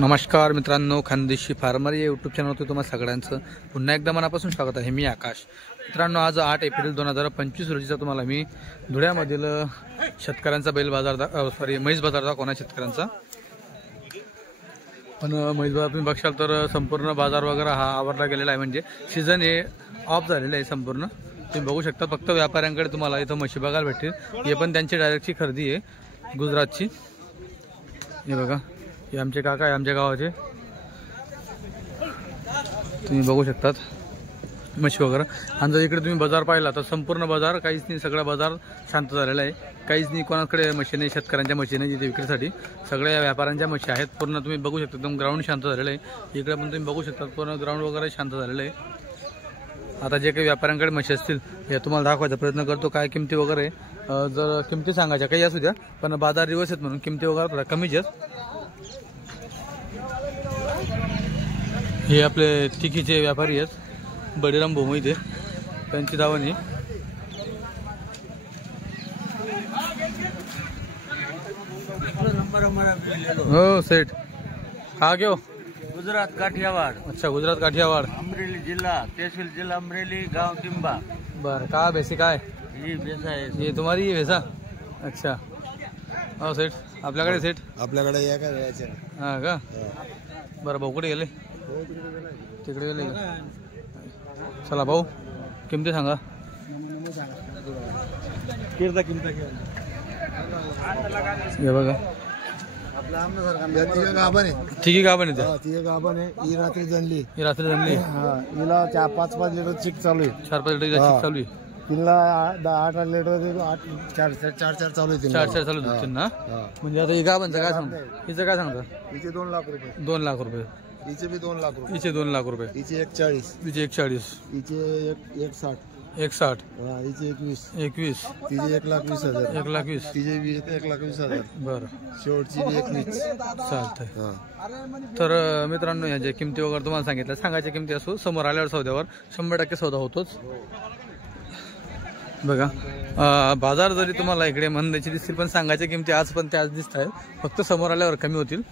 नमस्कार मित्रांनो, खानदेशी फार्मर या यूट्यूब चॅनलवर तुम्हा सगळ्यांचं पुन्हा एकदा मनापासून स्वागत आहे। मी आकाश। मित्रांनो, आज 8 एप्रिल 2025 रोजीचा तुम्हाला मी धुळ्यामधील शेतकऱ्यांचा बैल बाजार म्हैस बाजार दाखवणार शेतकऱ्यांचा। पण म्हैस बाजार तुम्ही बघशाल तर संपूर्ण बाजार वगैरे हा आवरला गेलेला आहे, म्हणजे सीझन हे ऑफ झालेलं आहे संपूर्ण। तुम्ही बघू शकता, फक्त व्यापाऱ्यांकडे तुम्हाला इथं म्हशी बघायला भेटतील। हे पण त्यांची डायरेक्टची खरेदी आहे गुजरातची। हे बघा, हे आमचे काका आहे आमच्या गावाचे, तुम्ही बघू शकतात म्हशी वगैरे। आणि जर इकडे तुम्ही बाजार पाहिला तर संपूर्ण बाजार काहीच नाही, सगळा बाजार शांत झालेला आहे। काहीच नाही, कोणाकडे म्हशी नाही, शेतकऱ्यांच्या म्हशी नाही जिथे विक्रीसाठी, सगळ्या व्यापाऱ्यांच्या म्हशी आहेत। पूर्ण तुम्ही बघू शकता एकदम ग्राउंड शांत झालेलं आहे। इकडे पण तुम्ही बघू शकता पूर्ण ग्राउंड वगैरे शांत झालेलं आहे। आता जे काही व्यापाऱ्यांकडे म्हशी असतील हे तुम्हाला दाखवायचा प्रयत्न करतो, काय किमती वगैरे। जर किमती सांगायच्या काही असू द्या, पण बाजार दिवस आहेत म्हणून किमती वगैरे थोडा कमीच आहेत। हे आपले तिखीचे व्यापारी आहेत, बळीराम भाऊ इथे, त्यांची दावणी। हो सेठ, कहाँ के हो? गुजरात काठियावाड़। अच्छा, गुजरात काठियावाड़, अमरेली जिला, तहसील जिला अमरेली, गांव तिंबा। बर, कहा भैंसी का है? ये भैंसा है। ये तुम्हारी है भैंसा? अच्छा। हो सेठ, आपल्याकडे सेठ? आपल्याकडे या काय यायचं? हां का? बरं, भाऊ कुठे गेले? तिकडे गेले का? चला भाऊ, किमती सांगा। हे बघा, ठीक आहे, गाभण आहे, ती गाभण आहे, ही रात्री जनली, ही रात्री जमली। हिला 4-5 लिटर चिक चालू आहे, 4-5 लिटर चालू आहे। तिला 8-8 लिटर 4 चालू आहे, 4 चालू आहे ना। म्हणजे आता ही गाभणचं काय सांगता, हिचं काय सांगता? हिचे 2 लाख रुपये। 2 लाख रुपये। हिचे बी 2 लाख रुपये। हिचे 2 लाख रुपये। हिचे 140। हिचे 140। हिचे 160। 160। हिचे 21। 21। तिचे 1,20,000। 1,20,000। तिचे 1,20,000। बरं, शेवटची बी 21। चालतंय। तर मित्रांनो, या ज्या किमती वगैरे तुम्हाला सांगितल्या, सांगायच्या किमती असो, समोर आल्यावर सौद्यावर 100% सौदा होतोच। बघा, बाजार जरी तुम्हाला इकडे मंदाची दिसतील, पण सांगायच्या किमती आज पण त्याच दिसत आहेत, फक्त समोर आल्यावर कमी होतील।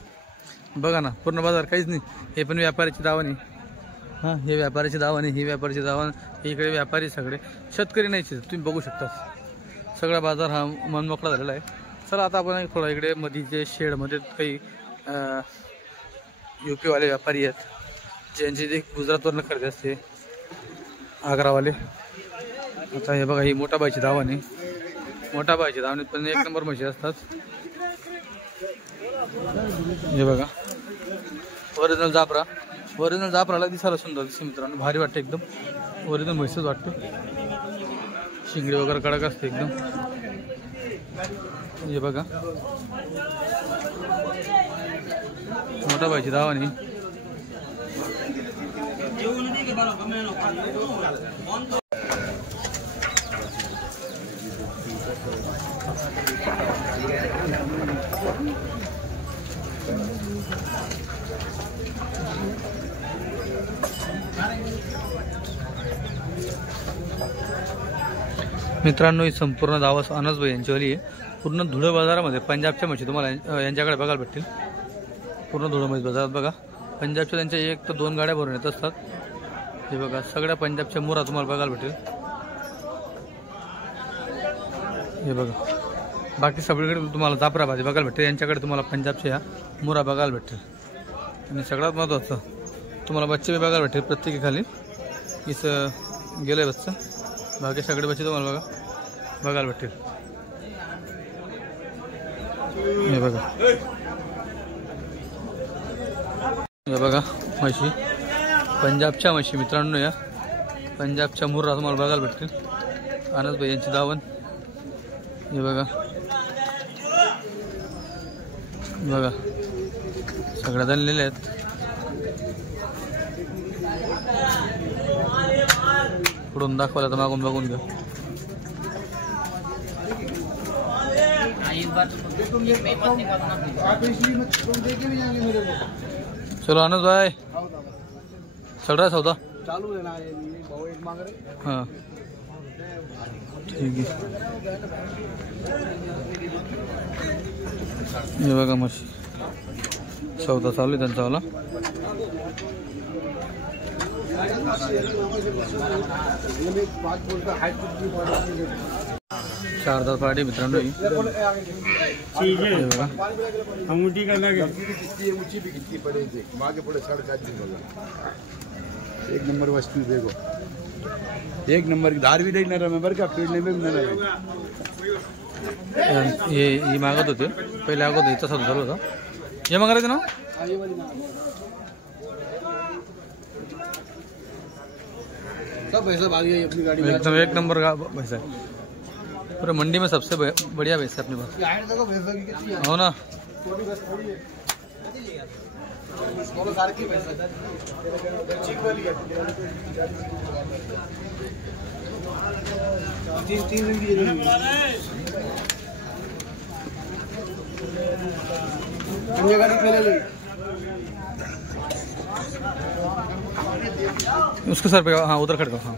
बघा ना, पूर्ण बाजार काहीच नाही। हे पण व्यापाऱ्याची दावणी, हां, हे व्यापाऱ्याची दावणी, ही व्यापाऱ्याची दावण, इकडे व्यापारी सगळे, शेतकरी नाहीचे, तुम्ही बघू शकता। सगळा बाजार हा मनमोकळा झालेला आहे। चला आता आपण थोडा इकडे मधीचे शेडमध्ये काही UP-वाले व्यापारी आहेत, ज्यांची जे गुजरातवरनं खरेदी असते, आग्रावाले। आता हे बघा, ही मोठा बाईची दावणी, मोठा बाईची दावणीत पण 1 नंबर म्हशी असतात। हे बघा, ओरिजिनल जाफरा, ओरिजिनल जाफराला दिसायला सुंदर दिसते मित्रांनो, भारी वाटते एकदम, ओरिजिनल म्हैसच वाटते। शिंगडी वगैरे कडक असते एकदम। हे बघा, मोठा बाईची दावणी। मित्रांनो, ही संपूर्ण दावस अनसभाई यांचीवाली आहे। पूर्ण धुळे बाजारामध्ये पंजाबच्या म्हशी तुम्हाला यांच्याकडे बघायला भेटतील। पूर्ण धुळे म्हैस बाजारात बघा, पंजाबच्या त्यांच्या 1 ते 2 गाड्या भरून येत असतात। हे बघा, सगळ्या पंजाबच्या मुरा तुम्हाला बघायला भेटेल। हे बघा, बाकी सगळीकडे तुम्हाला जाफरा भाजी बघायला भेटते, यांच्याकडे तुम्हाला पंजाबच्या ह्या मुरा बघायला भेटेल। आणि सगळ्यात महत्त्वाचं तुम्हाला बच्चे बी बघायला भेटेल, प्रत्येकी खाली इथं गेलं आहे बच्चं, बाकी सगळे बच्चे तुम्हाला बघायला भेटतील। हे बघा, हे बघा म्हशी, पंजाबच्या म्हशी मित्रांनो, या पंजाबच्या मुर्रा तुम्हाला बघायला भेटतील। अनसभाई यांची दावण, हे बघा, बघा सगळ्या झालेल्या आहेत। पुढून दाखवला तर मागून बघून घ्या। चलो अनुज भाई, चल रहा है सौदा? चालू है ना, भाव 1 मांग रहे। हाँ ठीक है। ये बघा म्हशी, सौदा चालू आहे त्यांचा वाला. चारदार पार्टी मित्रांनो ही. हे बघा. अंगूठी का लगे एक नंबर वस्तू देखो. एक नंबर धार भी देखना रहा बरं का पेडणे में मिळणार हे मागत होते पहिले अगोदर हिचा सौदा चालू होता. हे मागायचं ना सब पैसा भाग गई अपनी गाड़ी में. एकदम एक नंबर का भैंसा है. पूरे मंडी में सबसे बढ़िया भैंसा है अपने पास. हाइट देखो पैसा की कितनी है. हो ना. थोड़ी बस थोड़ी है. दोनों सार की पैसा चीक वाली है. तीन दिन की गाड़ी पहले ले उसके सर पे. हाँ उधर खड़का. हाँ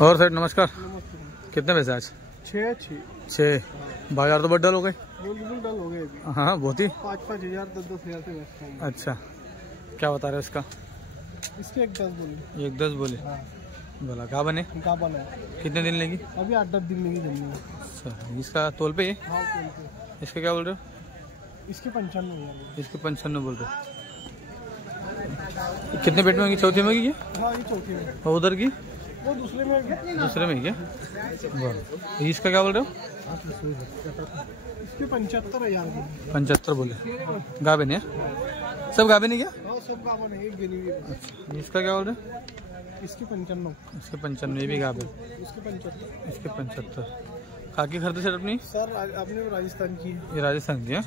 और सर नमस्कार. कितने पैसे आज? 6. बाजार तो बहुत डल हो गए. डल हो गए. हाँ बहुत ही. 5,000 10,000 से बेचता हूँ. अच्छा क्या बता रहे हो इसका? इसके 1,10 बोले. 1,10 बोले. हाँ. बोला कहाँ बने? कहाँ बना है? कितने दिन लेगी? अभी 8-10 दिन में ही जल्दी है. अच्छा इसका तोल पे है? हाँ बोलते. इसका क्या बोल रहे हो? इसके 95,000. इसके 95 बोल रहे हो. कितने पेट में होगी? चौथी में होगी ये? हाँ ये चौथी में. और उधर की? वो दूसरे में है. दूसरे में क्या? बरं. इसका क्या बोल रहे हो? इसके 75,000. 75 बोले. गाभिन है? सब गाभिन है क्या? हाँ सब गावन है. एक गिनी हुई है. अच्छा इसका क्या बोल रहे हो? इसके 95. इसके 95. ये भी गाभिन. इसके 75. इसके 75. खाकी खरीदी सर अपनी? सर अपने राजस्थान की है. ये राजस्थान की है.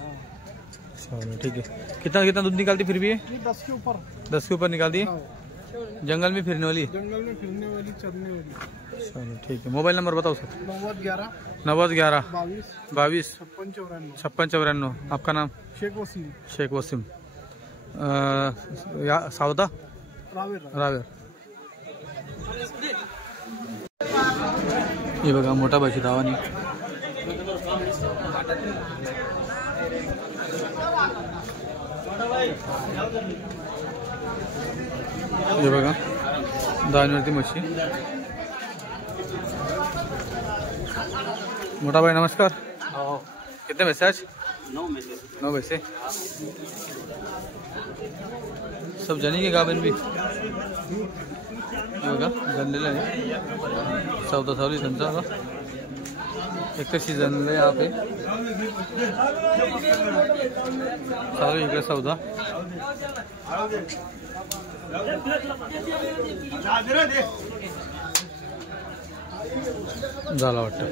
चलो ठीक है. कितना कितना दूध निकालती फिर भी? ये 10 के ऊपर. 10 के ऊपर निकालती है. हाँ. जंगल में फिरने वाली. जंगल में फिरने वाली चरने वाली. चलो ठीक है. मोबाइल नंबर बताओ सर. 9011 9011 22 22 56 56 94. आपका नाम? शेख वसीम. शेख वसीम. सावदा रावेर. हे बघा मोठा भाजी धावानी. हे बघा दाणवरती मच्छी. मोटा भाई नमस्कार. कितने पैसे आज? 9 पैसे. सब जानी के गाभिन भी बघा झालेलं आहे. सौदा चालू आहे त्यांचा. एक तर सीझनला यहाँ पे चालू इकडे सौदा. झाला वाटतं.